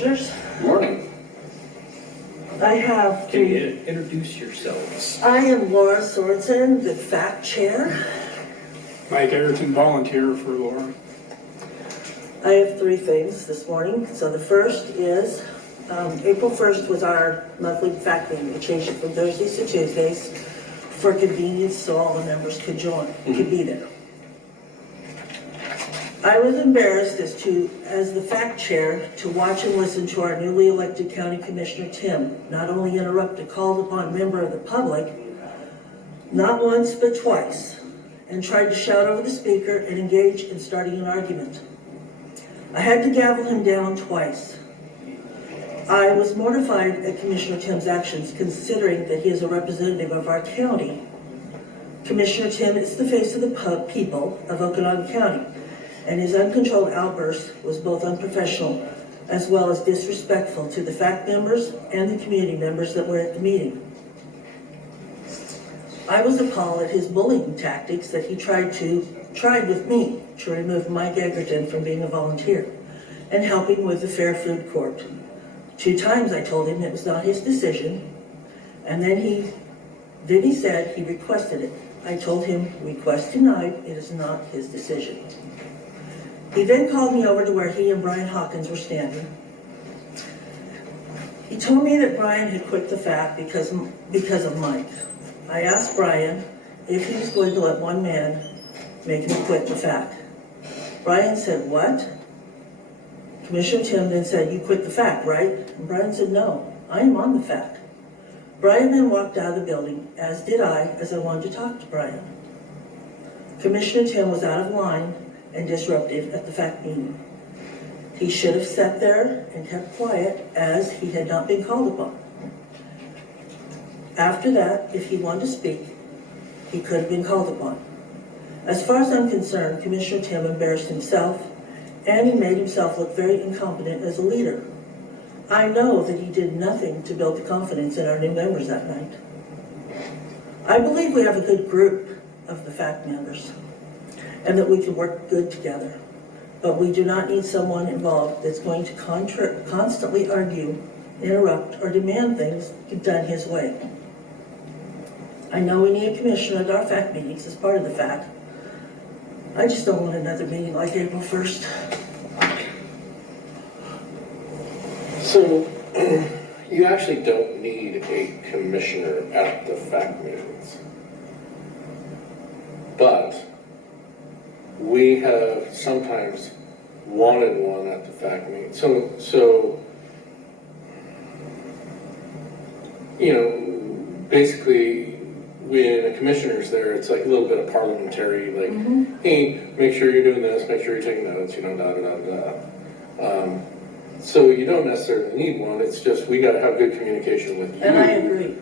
Commissioners. Morning. I have Can you introduce yourselves? I am Laura Sorensen, the FACT Chair. Mike Ayrton, volunteer for Laura. I have three things this morning. So the first is April 1st was our monthly FACT meeting. We changed it from Thursdays to Tuesdays for convenience so all the members could could be there. I was embarrassed as the FACT Chair, to watch and listen to our newly elected County Commissioner Timm not only interrupt a called upon member of the public, not once but twice, and tried to shout over the speaker and engage in starting an argument. I had to gavel him down twice. I was mortified at Commissioner Timm's actions, considering that he is a representative of our county. Commissioner Timm is the face of the people of Okanogan County, and his uncontrolled outburst was both unprofessional as well as disrespectful to the FACT members and the community members that were at the meeting. I was appalled at his bullying tactics that he tried with me to remove Mike Egerton from being a volunteer and helping with the Fair Food Court. 2 times I told him it was not his decision, and then he said he requested it. I told him, request denied, it is not his decision. He then called me over to where he and Brian Hawkins were standing. He told me that Brian had quit the FACT because of Mike. I asked Brian if he was going to let one man make him quit the FACT. Brian said, what? Commissioner Timm then said, you quit the FACT, right? And Brian said, no, I am on the FACT. Brian then walked out of the building, as did I, as I wanted to talk to Brian. Commissioner Timm was out of line and disruptive at the FACT meeting. He should have sat there and kept quiet, as he had not been called upon. After that, if he wanted to speak, he could have been called upon. As far as I'm concerned, Commissioner Timm embarrassed himself, and he made himself look very incompetent as a leader. I know that he did nothing to build the confidence in our new members that night. I believe we have a good group of the FACT members, and that we can work good together. But we do not need someone involved that's going to constantly argue, interrupt, or demand things done his way. I know we need a commissioner at our FACT meetings as part of the FACT. I just don't want another meeting like April 1st. So, you actually don't need a commissioner at the FACT meetings. But we have sometimes wanted one at the FACT meeting. So, you know, basically, when a commissioner's there, it's like a little bit of parliamentary, like, hey, make sure you're doing this, make sure you're taking notes, you know, da-da-da-da-da. So you don't necessarily need one, it's just we gotta have good communication with you. And I agree.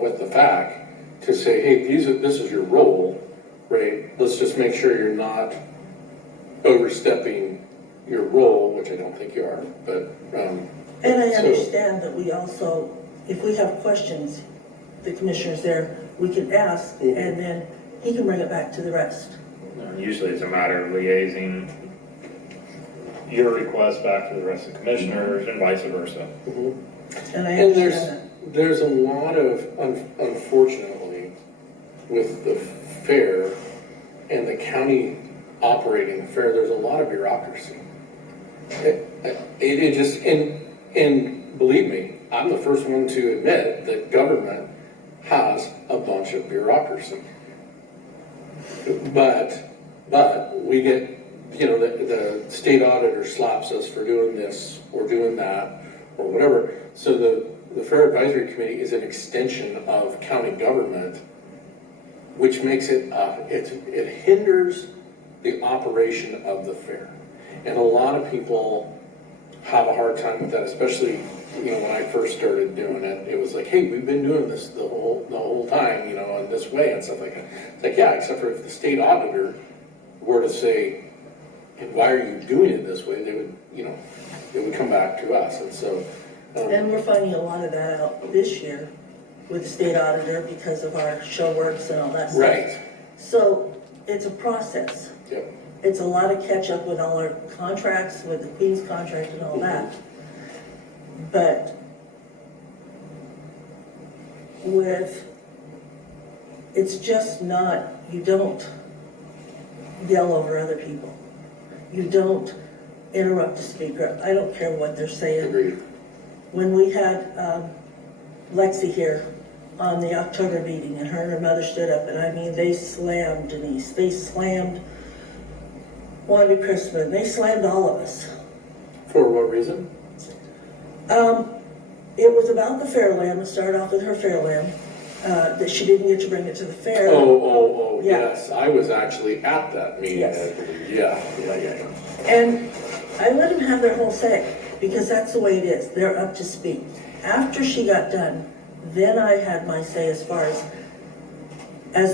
With the FACT, to say, hey, this is your role, right? Let's just make sure you're not overstepping your role, which I don't think you are, but. And I understand that we also, if we have questions, the commissioner's there, we can ask, and then he can bring it back to the rest. Usually it's a matter of liaising your request back to the rest of the commissioners and vice versa. And I understand there's a lot of, unfortunately, with the fair and the county operating the fair, there's a lot of bureaucracy. It just, and believe me, I'm the first one to admit that government has a bunch of bureaucracy. But we get, you know, the state auditor slaps us for doing this or doing that or whatever. So the Fair Advisory Committee is an extension of county government, which makes it, it hinders the operation of the fair. And a lot of people have a hard time with that, especially, you know, when I first started doing it, it was like, hey, we've been doing this the whole time, you know, in this way and stuff like that. It's like, yeah, except for if the state auditor were to say, and why are you doing it this way? They would, you know, it would come back to us. And so, and we're finding a lot of that out this year with the state auditor because of our show works and all that stuff. right. So it's a process. Yep. it's a lot of catch up with all our contracts, with the Queen's contract and all that. But it's just not, you don't yell over other people. You don't interrupt a speaker. I don't care what they're saying. Agreed. When we had Lexi here on the October meeting, and her and her mother stood up, and I mean, they slammed Denise. They slammed Wanda Crispin. They slammed all of us. For what reason? It was about the fair lamb. It started off with her fair lamb, that she didn't get to bring it to the fair. Oh, Yeah. yes, I was actually at that meeting, Yes. I believe. Yeah. And I let them have their whole say, because that's the way it is. They're up to speed. After she got done, then I had my say as far as a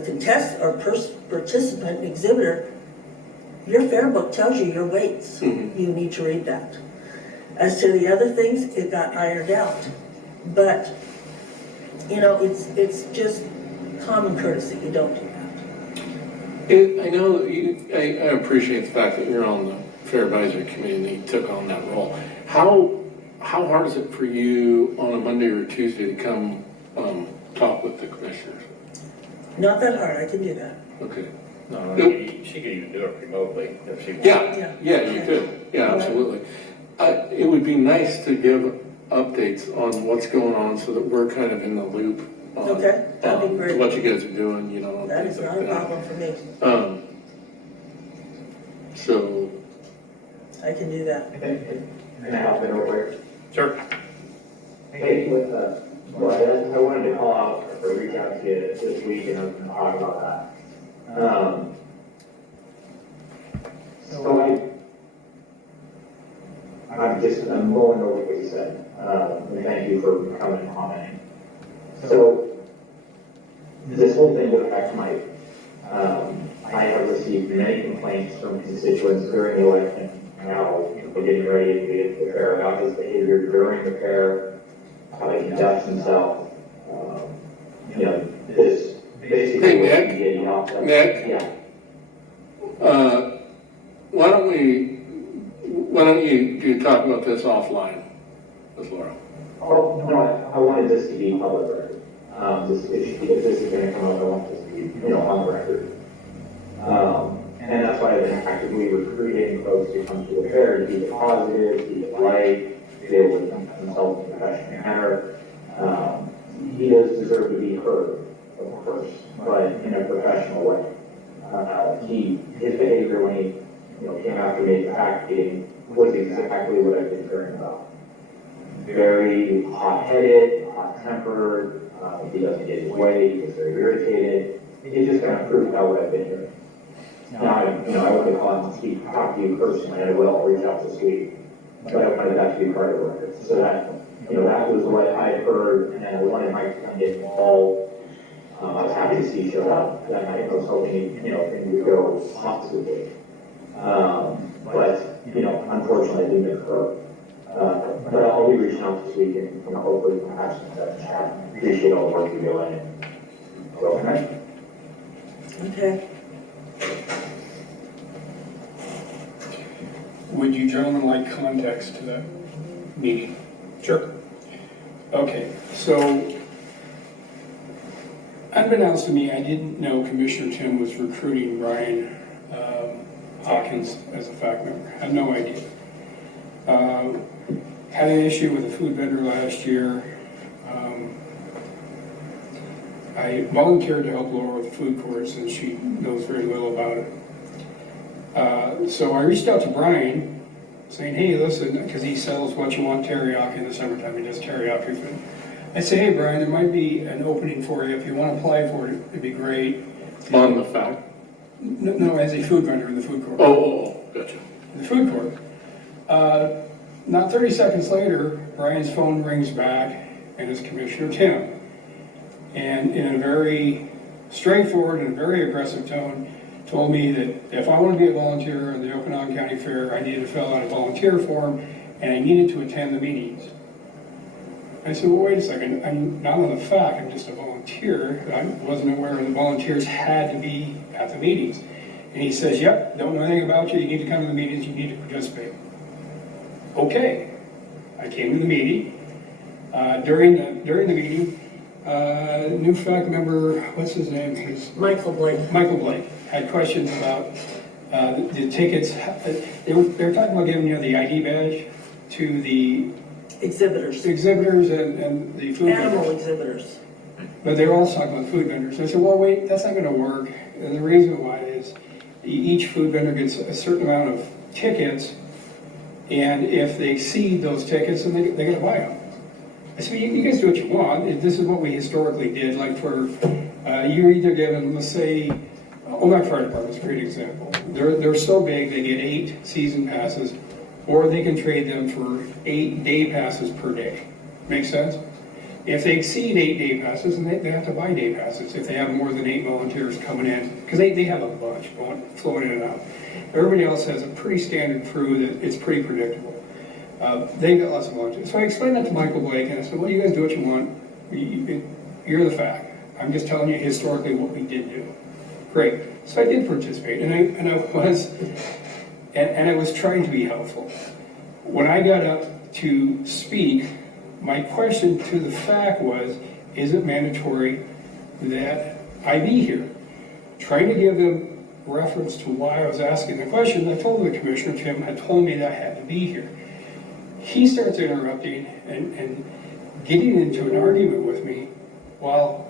contestant or participant, exhibitor, your fair book tells you your weights. Mhm. You need to read that. As to the other things, it got ironed out. But, you know, it's just common courtesy. You don't do that. I know, I appreciate the fact that you're on the Fair Advisory Committee and that you took on that role. How hard is it for you on a Monday or Tuesday to come talk with the commissioners? Not that hard. I can do that. Okay. No, she could even do it remotely if she wanted. Yeah, you could. Yeah, absolutely. It would be nice to give updates on what's going on so that we're kind of in the loop on Okay, that'd be great. what you guys are doing, you know. That things is like not a that. problem for me. So, I can do that. Can I hop in real quick? Sure. Hey, I wanted to call out or reach out to you this week and I was going to talk about that. So I'm mulling over what you said, and thank you for coming and commenting. So, this whole thing with affect Mike. I have received many complaints from constituents during the election, how people getting ready to get to the fair, about his behavior during the fair, how he conducts himself. This basically. Hey, Nick? Getting off the- Nick? Yeah. why don't you talk about this offline with Laura? Oh, no, I wanted this to be public record. If this is gonna come up, I want this to be, on the record. And that's why I've been actively recruiting folks to come to the fair, to be positive, to be polite, to be able to conduct themselves in a professional manner. He does deserve to be heard, of course, but in a professional way. His behavior when he, came after me acting was exactly what I've been hearing about. Very hot-headed, hot-tempered, he doesn't get his way, he gets very irritated. It just kind of proved out what I've been hearing. Now, I want to call and talk to you personally, and I will reach out this week. But I wanted that to be part of the record. So that, that was what I heard, and I wanted Mike to get involved. I was happy to see you show up that night. I was hoping, things would go positively. But, unfortunately, it didn't occur. But I'll be reaching out this week and hopefully we can have some better chat. Appreciate all the work you're doing. And go from there. Okay. Would you gentlemen like context to that meeting? Sure. Okay, so unbeknownst to me, I didn't know Commissioner Timm was recruiting Brian Hawkins as a fact member. Had no idea. Had an issue with a food vendor last year. I volunteered to help Laura with the food court since she knows very little about it. So I reached out to Brian saying, hey, listen, because he sells What You Want teriyaki in the summertime, he does teriyaki food. I say, hey, Brian, there might be an opening for you. If you want to apply for it, it'd be great. On the fact? No, as a food vendor in the food court. Gotcha. In the food court. Not 30 seconds later, Brian's phone rings back, and it's Commissioner Timm. And in a very straightforward and very aggressive tone, told me that if I want to be a volunteer in the Okanogan County Fair, I needed to fill out a volunteer form, and I needed to attend the meetings. I said, well, wait a second, I'm not on the fact, I'm just a volunteer. I wasn't aware the volunteers had to be at the meetings. And he says, yep, don't know anything about you, you need to come to the meetings, you need to participate. Okay, I came to the meeting. During the meeting, new fact member, what's his name? Michael Blake. Michael Blake had questions about the tickets. They were talking about giving the ID badge to the Exhibitors. exhibitors and the food Animal vendors. exhibitors. But they were also talking about food vendors. I said, well, wait, that's not going to work. And the reason why is each food vendor gets a certain amount of tickets, and if they exceed those tickets, then they got to buy them. I said, you guys do what you want. This is what we historically did. Like for, you're either given, let's say, Omak Fire Department's a great example. They're so big, they get 8 season passes, or they can trade them for 8 day passes per day. Make sense? If they exceed 8 day passes, then they have to buy day passes if they have more than 8 volunteers coming in, because they have a bunch flowing in and out. Everybody else has a pretty standard crew that it's pretty predictable. They got lots of volunteers. So I explained that to Michael Blake, and I said, well, you guys do what you want. You're the fact. I'm just telling you historically what we did do. Great. So I did participate, and I was trying to be helpful. When I got up to speak, my question to the fact was, is it mandatory that I be here? Trying to give them reference to why I was asking the question. I told the commissioner, Timm had told me that I had to be here. He starts interrupting and getting into an argument with me while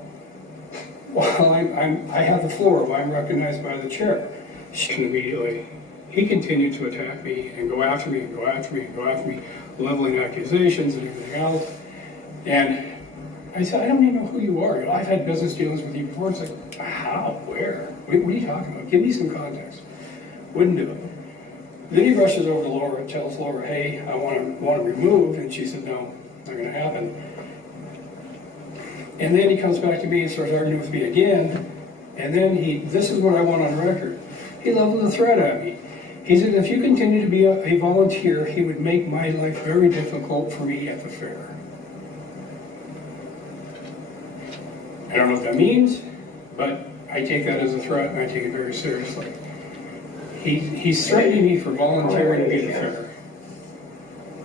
I have the floor, while I'm recognized by the chair. Immediately, he continued to attack me and go after me and go after me and go after me, leveling accusations and everything else. And I said, I don't even know who you are. I've had business dealings with you before. It's like, how? Where? What are you talking about? Give me some context. Wouldn't do it. Then he rushes over to Laura and tells Laura, hey, I want to remove. And she said, no, not going to happen. And then he comes back to me and starts arguing with me again. And then this is what I want on record. He leveled a threat at me. He said, if you continue to be a volunteer, he would make my life very difficult for me at the fair. I don't know what that means, but I take that as a threat and I take it very seriously. He's threatening me for volunteering to be at the fair,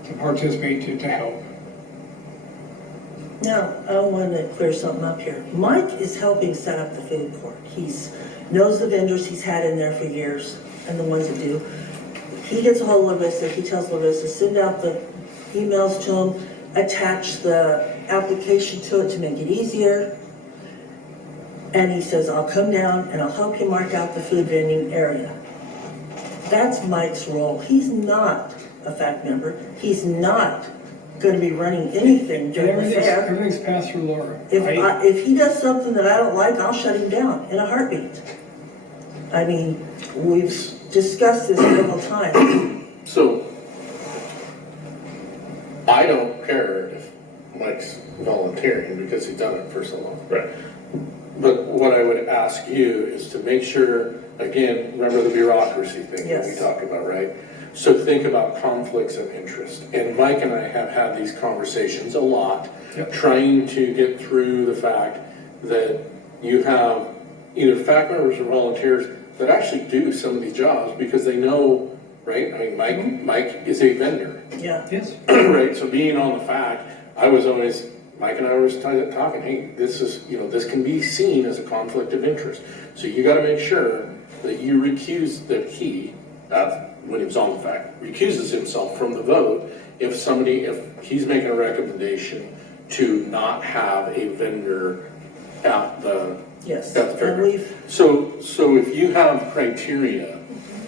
to participate, to help. Now, I want to clear something up here. Mike is helping set up the food court. Knows the vendors he's had in there for years, and the ones that do. He gets a hold of Larissa, he tells Larissa, send out the emails to him, attach the application to it to make it easier. And he says, I'll come down and I'll help you mark out the food vending area. That's Mike's role. He's not a fact member. He's not going to be running anything during the fair. Everything's passed through Laura. If he does something that I don't like, I'll shut him down in a heartbeat. I mean, we've discussed this several times. So, I don't care if Mike's volunteering because he's done it for so long. Right. But what I would ask you is to make sure, again, remember the bureaucracy thing that we Yes. talk about, right? So think about conflicts of interest. And Mike and I have had these conversations a lot, Yep. trying to get through the fact that you have either fact members or volunteers that actually do some of these jobs because they know, right? I mean, Mike is a vendor, Yeah. Yes. right? So being on the fact, Mike and I were talking, hey, this can be seen as a conflict of interest. So you got to make sure that you when he was on the fact, recuses himself from the vote if he's making a recommendation to not have a vendor at the Yes. at the fair. And we've, So if you have criteria,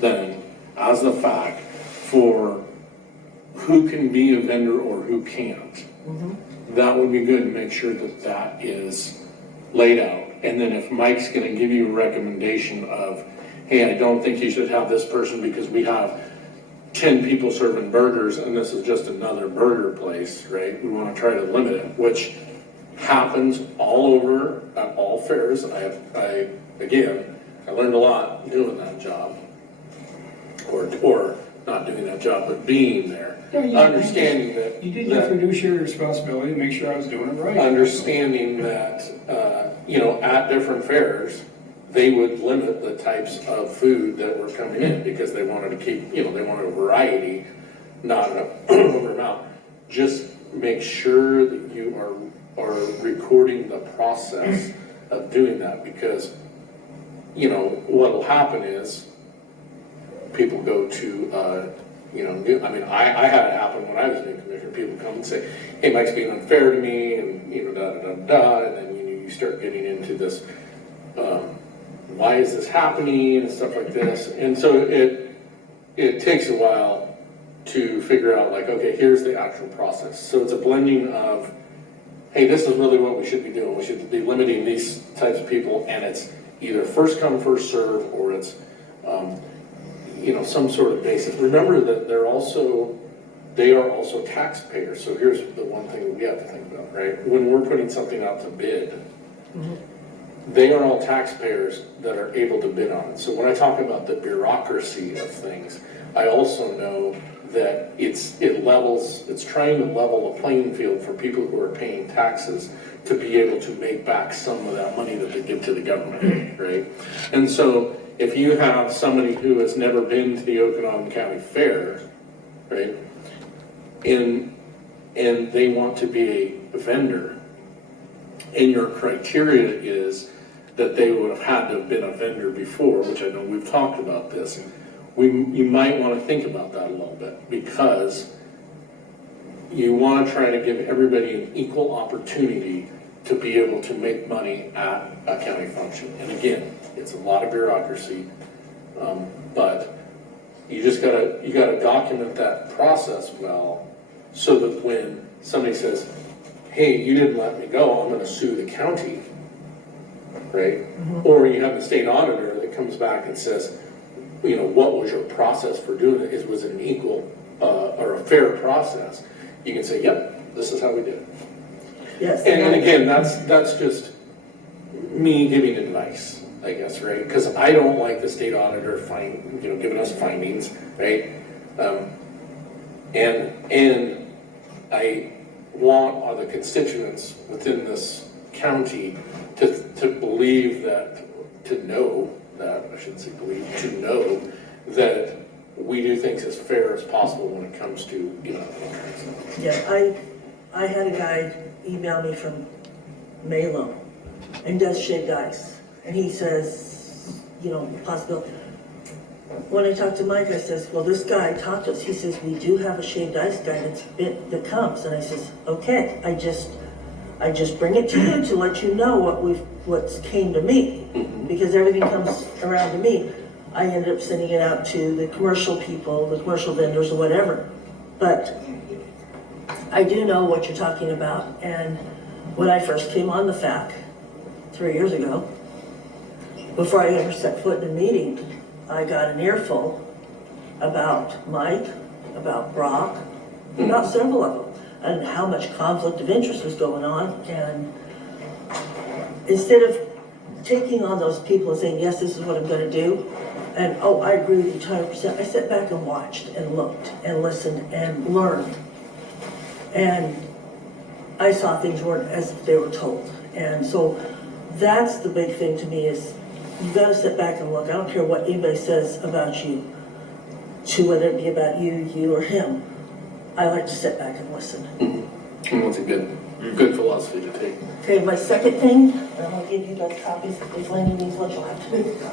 then, as the fact, for who can be a vendor or who can't, that would be good to make sure that that is laid out. And then if Mike's gonna give you a recommendation of, hey, I don't think you should have this person because we have 10 people serving burgers and this is just another burger place, right? We wanna try to limit it, which happens all over at all fairs. I learned a lot doing that job, or not doing that job, but being there, understanding that. You did your fiduciary responsibility to make sure I was doing it right. Understanding that, at different fairs, they would limit the types of food that were coming in because they wanted to keep, they wanted a variety, not an over amount. Just make sure that you are recording the process of doing that, because, what'll happen is people go to, I had it happen when I was new commissioner. People come and say, hey, Mike's being unfair to me, and, and then, you start getting into this, why is this happening, and stuff like this. And so it takes a while to figure out, like, okay, here's the actual process. So it's a blending of, hey, this is really what we should be doing. We should be limiting these types of people, and it's either first come, first serve, or it's, some sort of basis. Remember that they are also taxpayers. So here's the one thing that we have to think about, right? When we're putting something out to bid, they are all taxpayers that are able to bid on it. So when I talk about the bureaucracy of things, I also know that it's trying to level a playing field for people who are paying taxes to be able to make back some of that money that they give to the government, right? And so if you have somebody who has never been to the Okanogan County Fair, right, and they want to be a vendor, and your criteria is that they would have had to have been a vendor before, which I know we've talked about this, you might want to think about that a little bit, because you want to try to give everybody an equal opportunity to be able to make money at a county function. And again, it's a lot of bureaucracy, but you gotta document that process well, so that when somebody says, hey, you didn't let me go, I'm going to sue the county, right? Or you have the state auditor that comes back and says, what was your process for doing it? Was it an equal or a fair process? You can say, yep, this is how we did it. Yes. And again, that's just me giving advice, I guess, right? Because I don't like the state auditor giving us findings, right? And I want the constituents within this county to believe that, to know that, I shouldn't say believe, to know that we do things as fair as possible when it comes to, Yeah, I had a guy email me from Malo and does shaved ice. And he says, possibility. When I talked to Mike, I says, well, this guy talked to us. He says, we do have a shaved ice guy that comes. And I says, okay, I just bring it to you to let you know what's came to me, because everything comes around to me. I ended up sending it out to the commercial people, the commercial vendors or whatever. But I do know what you're talking about. And when I first came on the FAC 3 years ago, before I ever set foot in a meeting, I got an earful about Mike, about Brock, about several of them, and how much conflict of interest was going on. And instead of taking on those people and saying, yes, this is what I'm going to do, and I agree with you 100%, I sat back and watched and looked and listened and learned. And I saw things weren't as they were told. And so that's the big thing to me, is you got to sit back and look. I don't care what anybody says about you, to whether it be about you or him. I like to sit back and listen. And that's a good philosophy to take. Okay, my second thing, and I'll give you guys copies. If Laney needs one, she'll have to.